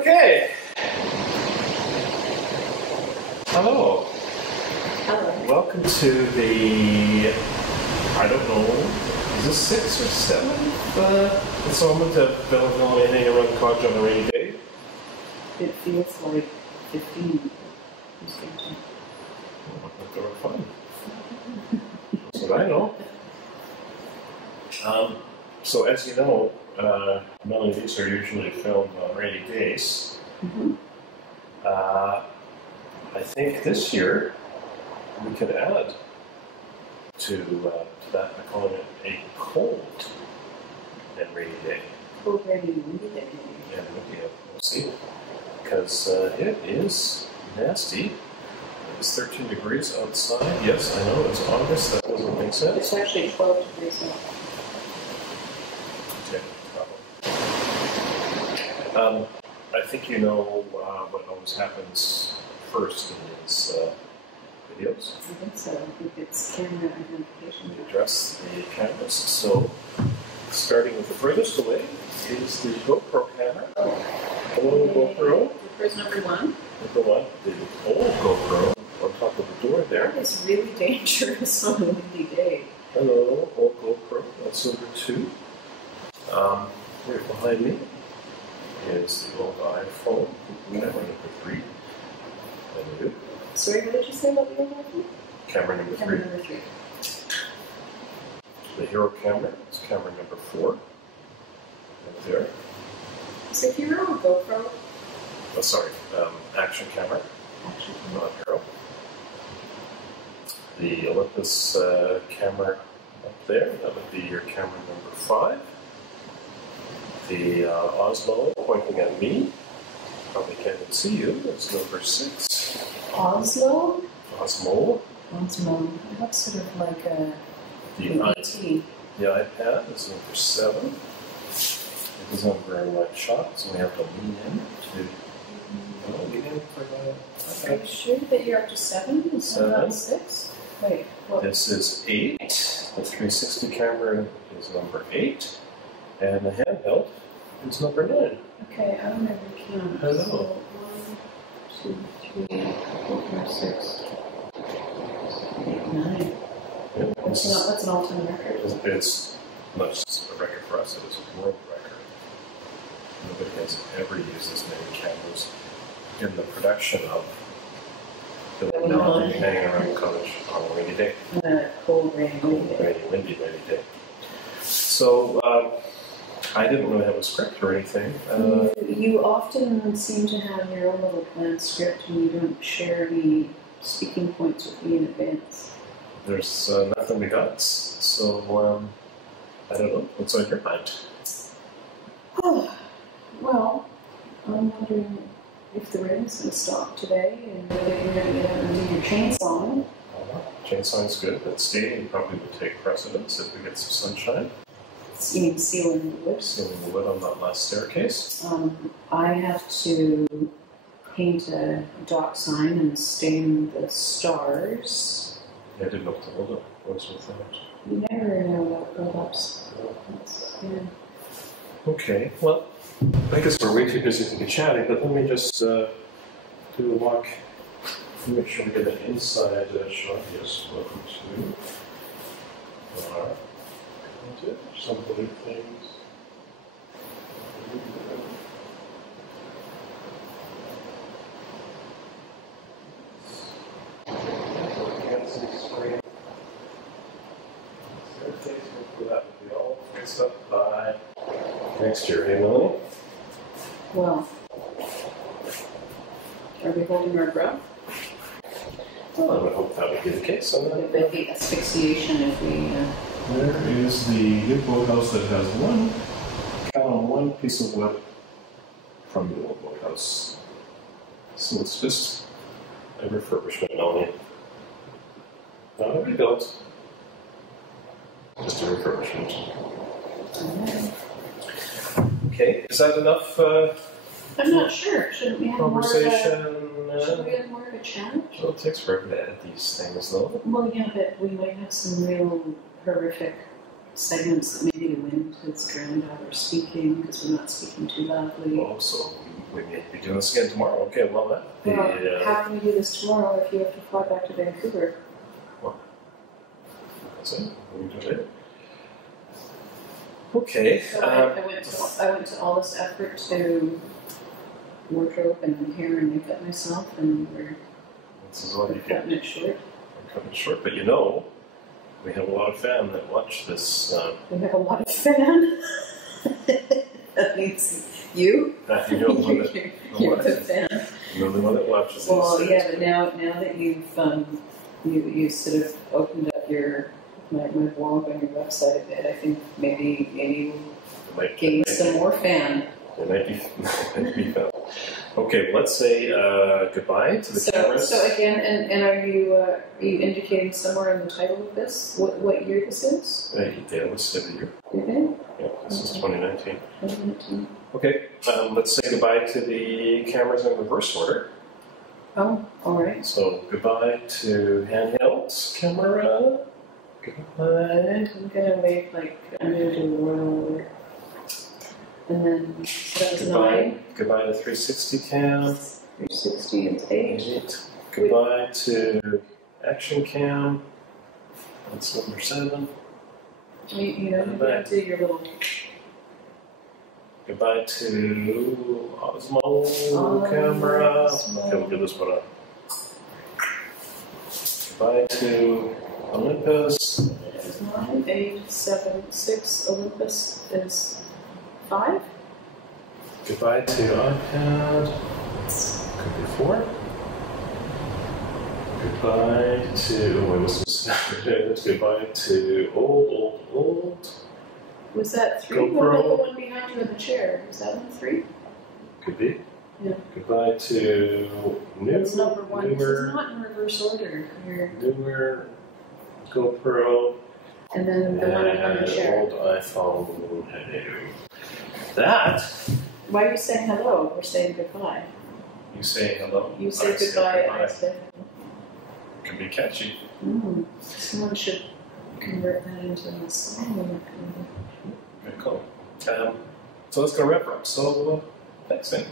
Okay. Hello. Hello. Welcome to the, I don't know, is this 6th or 7th installment of Villanelle hanging around the cottage on a rainy day? It feels like 15. They were fun. That's what I know. So as you know, Melanie these are usually filmed on rainy days. Mm-hmm. I think this year we could add to that by calling it a cold and rainy day. Cold, rainy, windy day. Yeah, we'll see. Because it is nasty. It's 13 degrees outside. Yes, I know, it's August. That doesn't make sense. It's actually 12 degrees now. I think you know what always happens first in these videos. I think so. I think it's camera identification. We address the cameras. So, starting with the furthest away is the GoPro camera. Hello, GoPro. Here's number one. Number one, the old GoPro on top of the door there. That is really dangerous on a windy day. Hello, old GoPro. That's number two. Right behind me is the old iPhone, camera number 3. And you. Sorry, what did you say about the old iPhone? Camera number 3. Camera number 3. The Hero camera is camera number 4. Right there. Is it Hero or GoPro? Oh, sorry, action camera, Action not Hero. The Olympus camera up there, that would be your camera number 5. The Osmo pointing at me, probably can't even see you, is number 6. Oslo? Osmo. Osmo. That's sort of like a The iPad is number 7. It doesn't very much shot, so we have to lean in to lean in for Are you sure that you're up to 7 instead of 7. 6? Wait, what? This is 8. The 360 camera is number 8. And the handheld is number 9. Okay, I'm going to recount. Hello. So 1, 2, 3, 4, 5, 6, 8, 9. Yeah, That's an all-time record. it's not just a record for us, it is a world record. Nobody has ever used this many cameras in the production of the Melanie hanging around the cottage on a rainy day. Cold, rainy, windy day. Rainy, windy, rainy day. So, I didn't really have a script or anything. You often seem to have your own little planned script and you don't share any speaking points with me in advance. There's nothing we got, so I don't know. What's on your mind? Well, I'm wondering if the rain's going to stop today and whether you're going to get out and do your chainsawing. Chainsawing's good, but staining probably would take precedence if we get some sunshine. You mean sealing the wood? Sealing the wood on that last staircase. I have to paint a dock sign and stain the stars. Yeah, I didn't know what the hold up was with that. You never know about build-ups. Yeah. Okay, well, I guess we're way too busy to be chatting, but let me just do a walk. Make sure we get an inside shot. Yes, welcome to some blue things. That would be all fixed up by next year, hey Melanie? Well, are we holding our breath? Well, I would hope that would be the case. Would it be asphyxiation if we... There is the new boathouse that has one piece of wood from the old boathouse. So it's just a refurbishment only. Not a rebuilt. Just a refurbishment. Okay, is that enough I'm not sure. Shouldn't we have conversation? Should we have more of a challenge? Well, it takes forever to edit these things, though. Well, yeah, but we might have some real horrific segments that maybe the wind has drowned out our speaking because we're not speaking too loudly. Oh, so we may be doing this again tomorrow. Okay, well, How can we do this tomorrow if you have to fly back to Vancouver? Well, that's it. We do it. Okay. So I went to all this effort to wardrobe and hair and makeup myself, and we're cutting it short. We're cutting it short, but you know, we have a lot of fan that watch this. We have a lot of fan. That means you. You're the one that You're the fan. You're the one that watches. Well, yeah, but now that you've you sort of opened up my blog on your website a bit, I think maybe you gain some more fan. It might be fun. Okay, let's say goodbye to the cameras. So again, and are you indicating somewhere in the title of this what year this is? Yeah, let's say the year. Okay. Yeah, this is 2019. 2019. Okay, let's say goodbye to the cameras in reverse order. Oh, all right. So goodbye to handheld camera. Goodbye. I'm gonna wave like I'm gonna do roll. And then so that was 9. Goodbye to 360 cam. 360 is 8. Goodbye to action cam. That's number 7. You know, you do your little. Goodbye to Osmo camera. Okay, we'll give this one up. Goodbye to Olympus. It was 9, 8, 7, 6. Olympus is 5. Goodbye to iPad. Could be 4. Goodbye to. Wait, what's this? Goodbye to old. Was that 3? GoPro. What about the one behind you in the chair? Was that one 3? Could be. Yeah. Goodbye to That's number 1. This newer, is not in reverse order. newer GoPro. And then the one behind the chair. Old iPhone. That. Why are you saying hello? We're saying goodbye. You say hello. You say goodbye, and I say Could be catchy. Someone should convert that into a song. Very cool. So that's going to wrap up. So, thanks, man.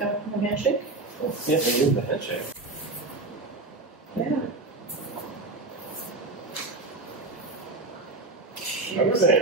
Oh, a handshake? Yeah, we need the handshake. Yeah. Everything.